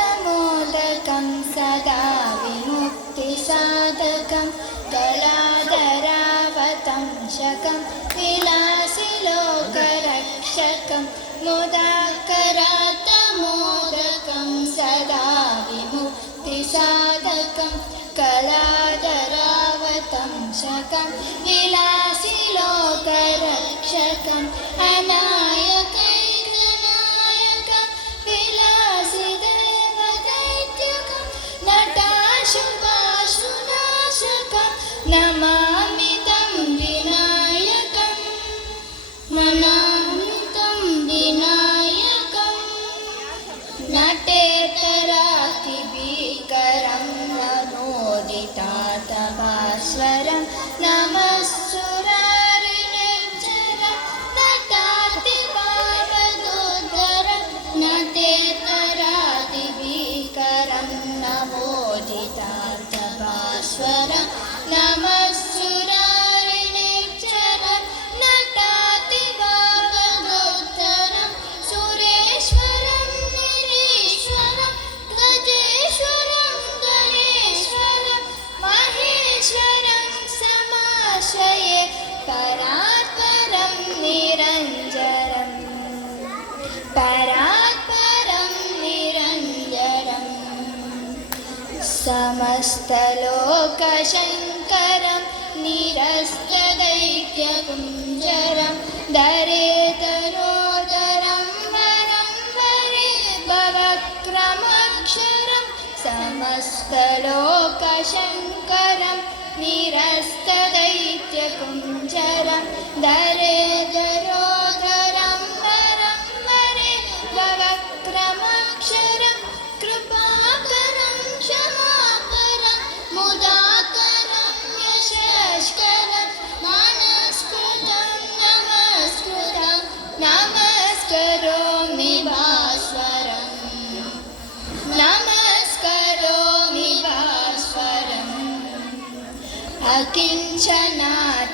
मुदाकरातमोदकं सदा विमुक्तिसाधकं कलाधरावतंशकं विलासिलोकरक्षकं मुदाकरातमोदकं सदा विमुक्तिसाधकं कलाधरावतंशकं विलासिलोकरक्षकम् अनायकैकनायकं विलासिदेवदैत्यकं नटाशुभाशुनाशकं नमामि तं विनायकं नटेतरातिभीकरं ननोदितातभास्वरं नमस्सुरारिनिर्झरं नटातिपावदोद्धरं नटेतरातिभीकरं नवोदितातभास्वरं नमस्सुरारिनिर्झरं नटातिपावदोद्धरं सुरेश्वरं निरीश्वरं गजेश्वरं गणेश्वरं महेश्वरं समाश्रये परात्परं निरञ्जरं परात्परं निरञ्जरं समस्तलोकशङ्करं निरस्तदैत्यकुञ्जरं दरेतरोदरं वरं वरे भवक्रमक्षरं समस्तलोकशङ्करं निरस्तदैत्यकुञ्जरं दरेतरोदरं वरं वरे भवक्रमक्षरं कृपाकरं क्षमाकरं मुदाकरं यशस्करं मानस्कृतं नमस्कृतं नमस्करोमि भास्वरं नमस्करोमि भास्वरम्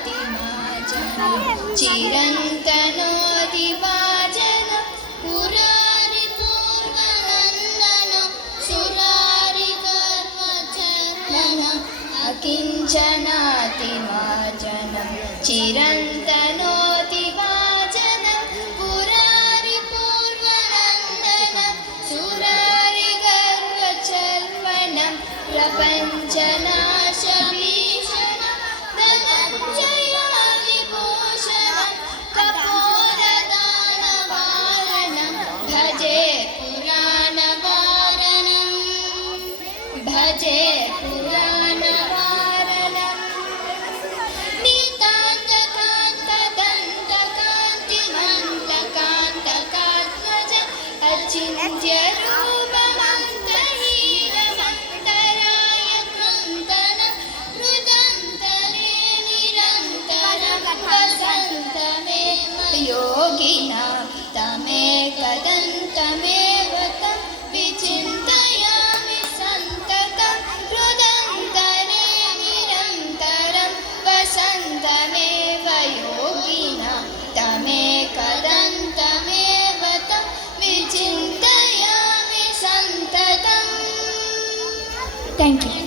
अकिञ्चनातिमाजनं चिरन्तनोदिवाजनं पुरारिपूर्वनन्दनं सुरारिगर्वचर्वनम् अकिञ्चनातिमाजनं चिरन्तनोदिवाजनं पुरारिपूर्वनन्दनं सुरारिगर्वचर्वनं प्रपञ्चनाशभीषणं धनञ्जयाविभूषणं कपोलदानवारणं भजे पुराणवारणं भजे पुराणवारणं नितान्तकान्तदन्तकान्तिमन्तकान्तकात्मज अचिन्त्यरूपमन्तहीनमन्तराय कृन्तनं हृदन्तरे निरन्तरं वसन्तमेव योगिनां तमेकदन्तमेव तं विचिन्तयामि सन्ततं हृदन्तरे निरन्तरं वसन्तमेव योगिनां तमेकदन्तमेव तं विचिन्तयामि सन्ततम्. Thank you.